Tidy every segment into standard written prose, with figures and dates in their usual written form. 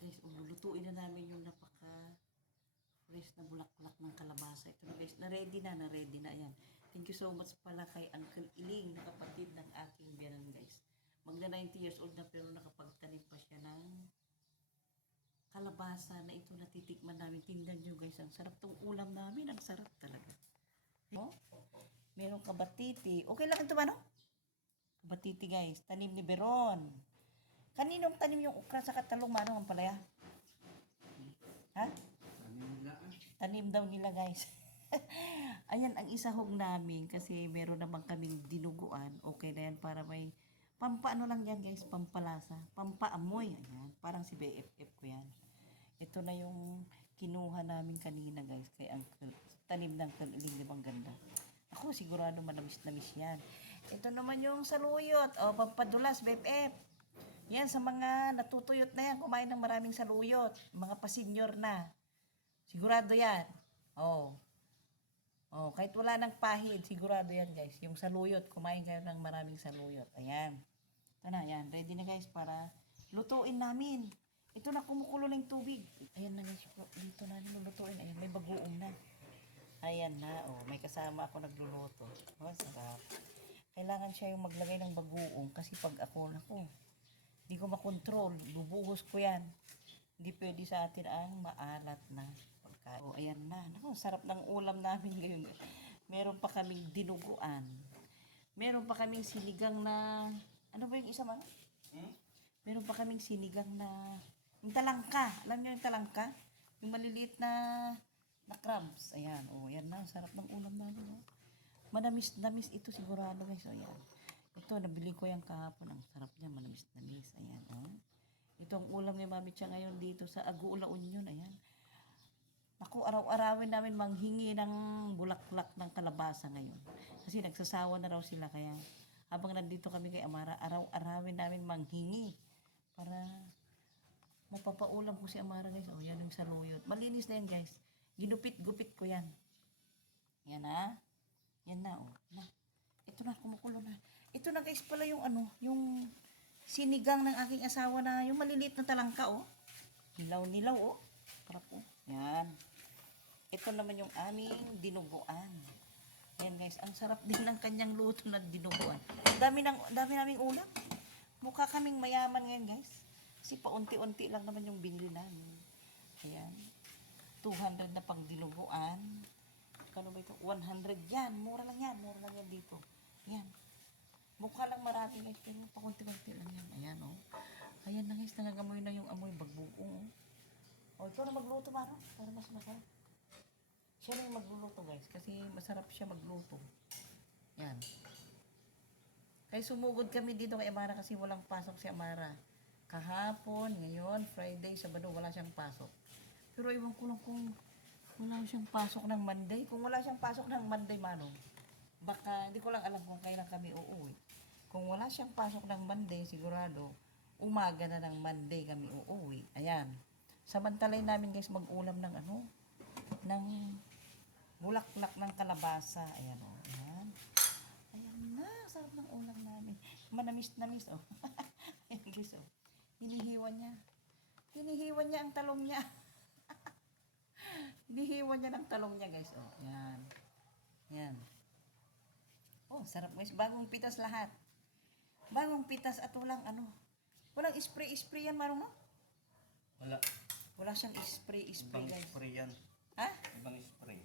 guys, lulutuin na namin yung napaka-fresh na bulaklak ng kalabasa. Ito na guys, na-ready na. Ayan. Thank you so much pala kay Uncle Iling, na kapatid ng aking biyanan guys. Magna 90 years old na pero nakapagtanim pa siya ng kalabasa na ito natitikman namin. Tingnan nyo guys, ang sarap tong ulam namin. Ang sarap talaga. Oh, meron kabatiti. Okay lang ito ba no? Kabatiti guys, tanim ni Beron. Kaninong tanim yung ukra sa katalong manong ang palaya? Ha? Tanim daw nila guys. Ayan ang isahog namin kasi meron naman kaming dinuguan. Okay na yan para may pampaano lang yan guys, pampalasa, pampaamoy. Ayan, parang si BFF ko yan. Ito na yung kinuha namin kanina guys kay Uncle. Tanim ng kaliling, di bang ganda? Ako sigurado manamis-namis yan. Ito naman yung saluyot. O, pampadulas, BFF. Yan, sa mga natutuyot na yan, kumain ng maraming saluyot. Mga pasenyor na. Sigurado yan. Oh. Oh, kahit wala ng pahid, sigurado yan guys. Yung saluyot, kumain kayo ng maraming saluyot. Ayan. Ito na, yan. Ready na guys para lutuin namin. Ito na, kumukulo ng tubig. Ayan na guys, dito namin lutuin. Ayan, may bagoong na. Ayan na, oh. May kasama ako nagluluto. Oh, sarap. Kailangan siya yung maglagay ng bagoong kasi pag ako, hindi ko makontrol. Bubuhos ko yan. Hindi pwede sa atin ang maalat na pagkain. Oh, ayan na. Naku, sarap ng ulam namin ngayon. Meron pa kaming dinuguan. Meron pa kaming sinigang na... Ano ba yung isa man? Meron pa kaming sinigang na... Yung talangka. Alam niyo yung talangka? Yung maliliit na crabs. Ayan. Oh, ayan na. Sarap ng ulam namin. Oh. Manamis-namis ito sigurado guys. Oh, ayan. Ito, nabili ko yung kahapon. Ang sarap niya. Manamis-namis. Ayan. Oh. Ito ang ulam ni Mami Tia ngayon dito sa Agula Union. Ayan. Ako, araw-arawin namin manghingi ng bulaklak ng kalabasa ngayon. Kasi nagsasawa na raw sila. Kaya habang nandito kami kay Amara, araw-arawin namin manghingi. Para mapapaulam ko si Amara guys. O, yan yung saluyot. Malinis na yan guys. Ginupit-gupit ko yan. Yan na. Yan na. O. Na. Ito na, kumukulo na. Ito na guys pala yung yung sinigang ng aking asawa na yung maliliit na talangka, oh. Nilaw-nilaw, oh. Parap, oh. Yan. Ito naman yung aming dinuguan. Yan, guys. Ang sarap din ng kanyang luto na dinuguan. Dami naming ulam. Mukha kaming mayaman ngayon, guys. Kasi paunti-unti lang naman yung binili namin. Ayan. 200 na pang dinuguan. Kano ba ito? 100 yan. Mura lang yan. Mura lang yan dito. Yan. Mukha lang marami guys, pero pakunti-kunti lang yan. Ayan, oh. Ayan na guys, nangangamoy na yung amoy bagbuong, oh. Oh, ikaw na magluto, Maro. Para mas masarap. Siya na yung magluluto guys, kasi masarap siya magluto. Yan. Kaya sumugod kami dito kay Amara kasi walang pasok si Amara. Kahapon, ngayon, Friday, Sabado, wala siyang pasok. Pero iwan ko lang kung wala siyang pasok ng Monday. Kung wala siyang pasok ng Monday, Mano, baka, hindi ko lang alam kung kailan kami uuwi. Kung wala siyang pasok ng Monday, sigurado, umaga na ng Monday kami uuwi. Ayan. Samantalay namin guys mag-ulam ng ng bulaklak ng kalabasa. Ayan, oh. Ayan. Ayan na, sarap ng ulam namin. Manamis-namis, oh. Ayan guys, oh. Hinihiwan niya. Hinihiwan niya ang talong niya. Hinihiwan niya ng talong niya guys, oh. Ayan. Ayan. Oh, sarap guys. Bagong pitas lahat. Bagong pitas at walang walang spray yan, Marong, no? Wala. Wala siyang spray Ibang guys. spray yan. Ha? Ibang spray.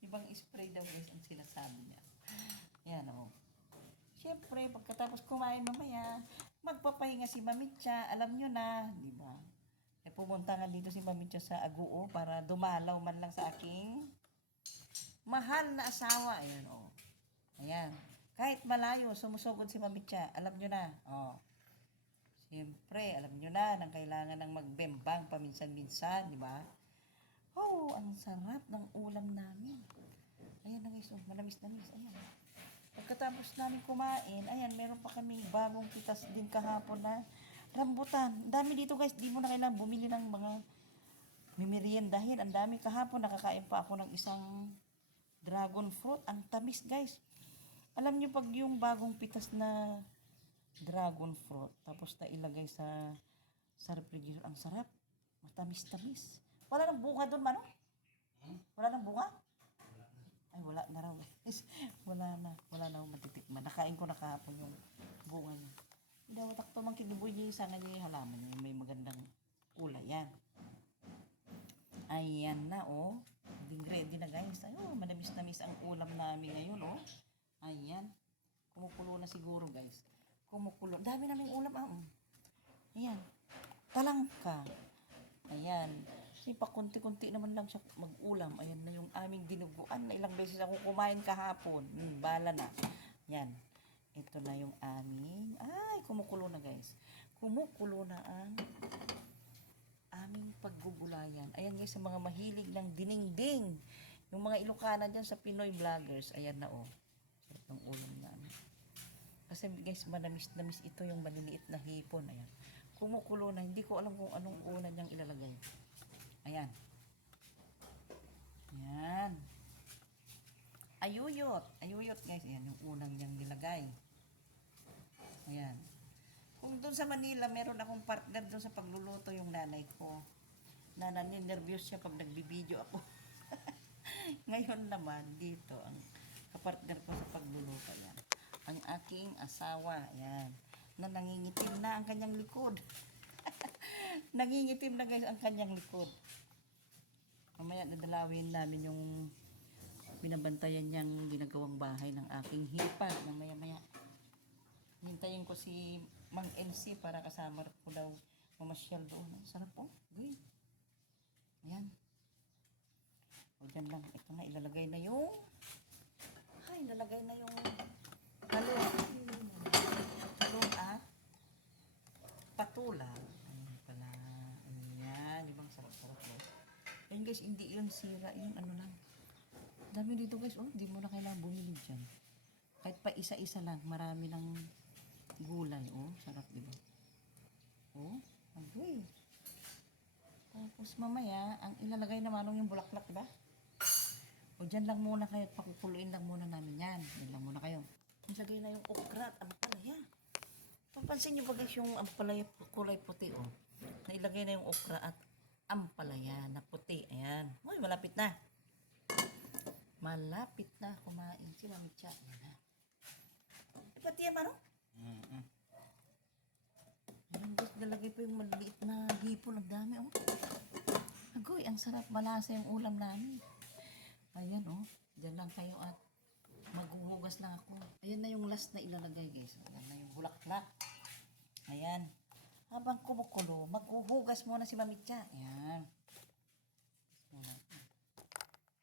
Ibang spray daw guys ang sinasabi niya. Yan, oh. Siyempre, pagkatapos kumain mamaya, magpapahinga si Mami Tia. Alam nyo na, di ba? E pumunta nga dito si Mami Tia sa Aguo para dumalaw man lang sa aking mahal na asawa. Ayan, oh. Ayan. Kahit malayo, sumusugod si Mami Tia. Alam nyo na. Oh. Siyempre, alam nyo na nang kailangan ng magbembang paminsan-minsan, di ba? Oh, ang sarap ng ulam namin. Ayan na guys, oh. Manamis-namis. Ayan. Pagkatapos namin kumain, ayan, meron pa kami bagong pitas din kahapon na rambutan. Ang dami dito guys. Di mo na kailangan bumili ng mga mimeriendahin. Ang dami kahapon. Nakakain pa ako ng isang dragon fruit. Ang tamis guys. Alam nyo pag yung bagong pitas na dragon fruit. Tapos na ilagay sa refrigerator. Ang sarap. Matamis-tamis. Wala nang bunga doon, Mano? Wala nang bunga? Ay, wala na raw, guys. Wala na akong matitikman. Nakain ko na kahapon yung bunga niya. Hindi ako takto mang kinuboy niya isa nga niya halaman niya. May magandang kulay yan. Ayan na, oh. Ready na, guys. Ayun, manamis-namis ang ulam namin ngayon, oh. Ayan. Kumukulo na siguro, guys. Kumukulo. Dami naming ulam, ah. Ayan. Talangka. Ayan. Kasi pa konti-konti naman lang siya mag-ulam. Ayan na yung aming dinuguan. Na ilang beses ako kumain kahapon. Bala na. Yan. Ito na yung aming... Ay, kumukulo na, guys. Kumukulo na ang aming paggugulayan. Ayan, guys, sa mga mahilig ng dinengdeng. Yung mga Ilocana dyan sa Pinoy vloggers. Ayan na, oh. Itong ulam namin. Kasi, guys, manamis-namis ito yung maliliit na hipon. Ayan. Kumukulo na. Hindi ko alam kung anong una niyang ilalagay. Ayan. Ayan. Ayuyot. Ayuyot, guys. Ayan yung unang niyang nilagay. Ayan. Kung doon sa Manila, meron akong partner doon sa pagluluto yung nanay ko. Nervous siya pag nagbibideo ako. Ngayon naman, dito, ang kapartner ko sa pagluluto. Ayan. Ang aking asawa. Ayan. Na nangingitim na ang kanyang likod. Nangingitim na, guys, ang kanyang likod. Mamaya dadalawin namin yung binabantayan niyang ginagawang bahay ng aking hipag. Mamaya hintayin ko si Mang LC para kasama ko daw mamasyal doon. Sarap po. Okay. Ayan. O dyan lang. Ito na, ilalagay na yung talong at patula. Ayan pala. Ayan. Ibang sarap-sarap po. Ayan, guys, hindi yun sira. Yung ano lang. Dami dito, guys. Oh, hindi mo na kailangan bumili dyan. Kahit pa isa-isa lang. Marami ng gulay. Oh, sarap, diba? Oh, okay. Tapos mamaya, ang ilalagay naman yung bulaklak, diba? O dyan lang muna kayo. Pakukuluin lang muna namin yan. Dyan lang muna kayo. Ilagay na yung okra at ampalaya. Papansin nyo ba, guys, yung ampalaya kulay puti, oh. Nailagay na yung okra at ampalaya na puti. Ayan. Uy, malapit na. Malapit na kumain si Mami Cha. Ayan na. Pati yan, Mano? Ayan, guys, nalagay pa yung maliit na hipon. Ang dami, oh. Agoy, ang sarap. Malasa yung ulam namin. Ayan, oh. Diyan lang kayo at maghuhugas lang ako. Ayan na yung last na ilalagay, guys. Ayan na yung bulaklak. Ayan. Habang kumukulo, maghuhugas muna si Mami Cha. Ayan.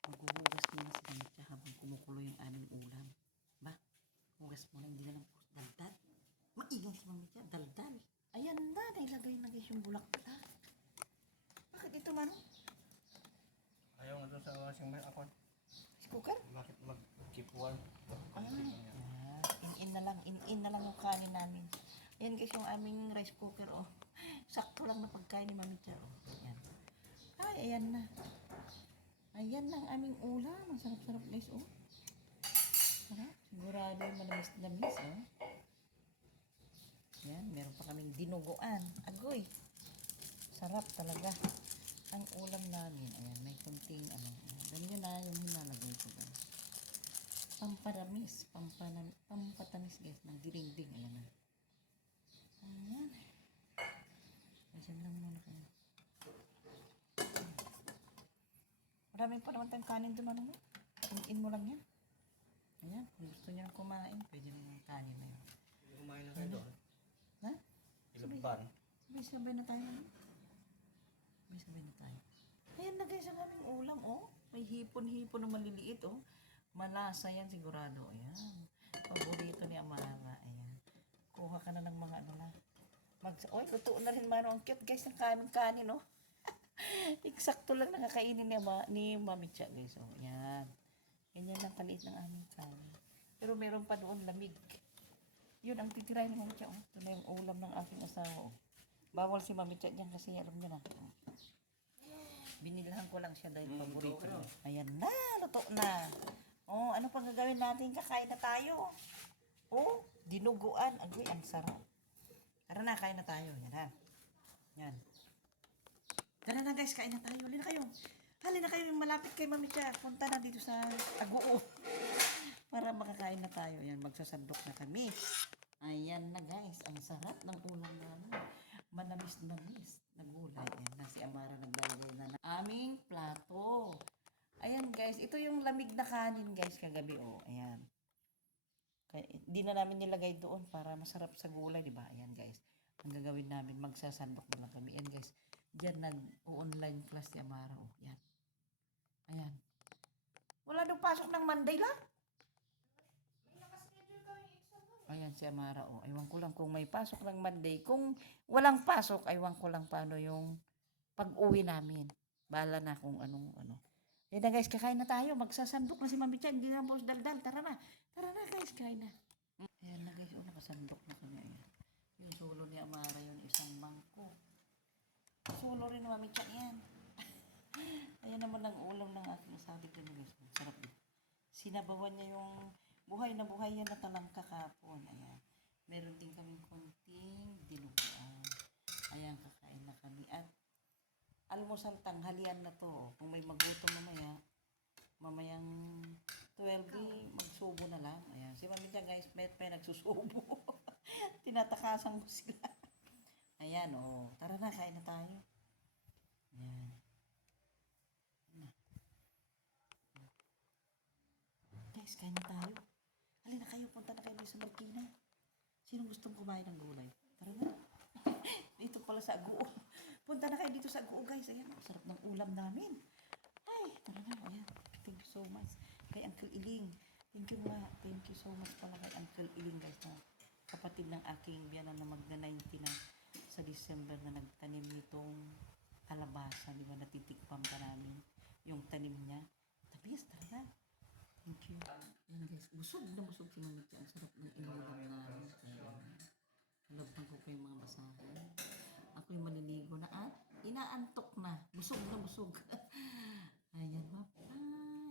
Maghuhugas muna si Mami Cha habang kumukulo yung aming ulam. Ba? Hugas muna, hindi na lang po daldal. Maingay si Mami Cha, daldal. Ayan na, nailagay na, guys, yung bulaklak. Bakit ito, Mano? Ayaw nga doon sa washing machine ako. Cooker? Bakit mag-keep warm? In na lang yung kanin namin. Ayan, guys, yung aming rice cooker, oh. Sakto lang na pagkain ni Mami Cha, oh. Ayan. Ay, ayan na. Ayan na ang aming ulam. Ang sarap-sarap, guys, oh. Sarap. Sigurado yung manamis-namis, oh. Ayan, meron pa kaming dinuguan. Agoy. Sarap talaga. Ang ulam namin. Ayan, may kunting, ano. Ganyan na yung hinalagay ko, guys. Pampatamis, guys, ng dirinding. Ayan na. Ayan. Ayan lang muna kayo. Maraming pa naman tayong kanin doon, ano mo? In mo lang yan. Ayan, kung gusto niyo kumain, pwede naman yung kanin na yun. Kumain na kayo doon. Ha? Ilagban. Sabay na tayo, ano? Sabay na tayo. Ayan na, guys, ang aming ulam, oh. May hipon-hipon na maliliit, oh. Malasa yan sigurado. Ayan. Paborito ni Amara. Ayan. Kuha ka na ng mga ano na. Oy, luto na rin, Mano. Ang cute, guys, ng kanin, oh. Eksakto lang nakakainin ni Mami Cha, guys. Oh, ayan. Ganyan lang kaliit ng aming kanin. Pero meron pa doon lamig. Yun ang titirahin ng Mami Cha, oh. Ito na yung ulam ng aking asawa, oh. Bawal si Mami Cha dyan kasi alam niya na. Oh. Binilhan ko lang siya dahil paborito niya. Ayan na, luto na. Oh, ano pang gagawin natin? Kakain na tayo. Oh, dinuguan. Agoy, ang sarap. Tara na, kain na tayo. Yan ha. Yan. Tara na guys, kain na tayo. Halina kayo. Halina kayo, malapit kay Mami Cha. Punta na dito sa Agoo. Para makakain na tayo. Yan, magsasandok na kami. Ayan na guys, ang sarap ng ulam namin. Manamis-namis na gulay. Ayan na, si Amara naglalagay na ng aming plato. Ayan guys, ito yung lamig na kanin guys kagabi. Oh, ayan. Kaya, di na namin nilagay doon para masarap sa gulay, di ba? Ayan guys. Ang gagawin namin, magsasandok na lang kami. Ayan guys, diyan nag-online class si Amara. Oh, yan. Ayan. Wala daw pasok ng Monday lang. Ayan si Amara. Oh, aywan ko lang kung may pasok ng Monday. Kung walang pasok, aywan ko lang paano yung pag-uwi namin. Bahala na kung anong ano. Yan na guys, kakain na tayo. Magsasandok na si Mami Chan. Hindi na boss daldal. Tara na. Tara na guys, kain na. Ayan na guys, oh, nakasandok na kami. Ayan. Yung solo ni Amara, yung isang mangko. Solo rin ni Mami Chan yan. Ayan naman ang ulam ng aking asabi ko guys. Sarap din. Sinabawan niya yung buhay na buhay yan na talangka kapon. Ayan. Meron din kaming konting dinuguan. Ayan, kakain na kami. At almusal tanghalian na to. Kung may magutom mamaya, mamayang 12, magsubo na lang. Ayan. Si Mami Tia guys, may nagsusubo. Tinatakasan ko sila. Ayan, oh. Tara na, kain na tayo. Ayan. Guys, kain na tayo. Halina kayo, punta na kayo sa Marikina. Sino gustong kumain ng gulay? Tara na. Dito pala sa Agoo. Punta na kayo dito sa Agoo, guys. Ayan, sarap ng ulam namin. Ay, tara na. Ayan. Thank you so much. Kay Uncle Iling. Thank you nga. Thank you so much pala kay Uncle Iling, guys. Na kapatid ng aking biyanan na magna-90 na sa December na nagtanim nitong kalabasa. Di ba, natitikpam pa namin yung tanim niya. Tabis, tara na. Thank you. Yan guys, busog na busog si Mami Tia. Ang sarap ng inulam namin. Labang ko pa yung mga basahan. Ako yung maliligo na at inaantok na. Busog na busog.